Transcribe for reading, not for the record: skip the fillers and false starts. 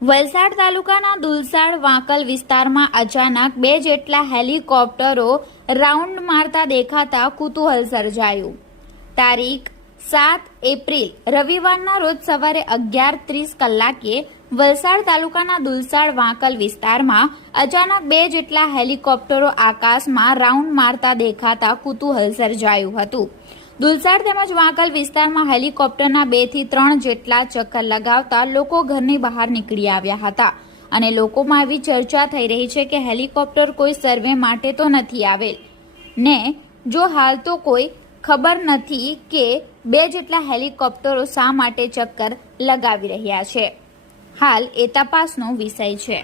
વલસાડ તાલુકાના દુલસાડ વાંકલ વિસ્તારમાં અચાનક 2 જેટલા હેલિકોપ્ટરો રાઉન્ડ મારતા દેખાતા કુતૂહલ સર્જાયું। તારીખ 7 એપ્રિલ રવિવારના રોજ સવારે 11:30 કલાકે વલસાડ તાલુકાના દુલસાડ વાંકલ વિસ્તારમાં અચાનક 2 જેટલા હેલિકોપ્ટરો આકાશમાં રાઉન્ડ મારતા દેખાતા કુતૂહલ સર્જાયું હતું। દુલસાડ તેમજ વાંકલ વિસ્તારમાં હેલિકોપ્ટરના 2 થી 3 જેટલા ચક્કર લગાવતા લોકો ઘરની બહાર નીકળી આવ્યા હતા અને લોકોમાં એવી ચર્ચા થઈ રહી છે કે હેલિકોપ્ટર કોઈ સર્વે માટે તો નથી આવેલ ને જો હાલ તો કોઈ ખબર નથી કે 2 જેટલા હેલિકોપ્ટરો શા માટે ચક્કર લગાવી રહ્યા છે। હાલ એ તપાસનો વિષય છે।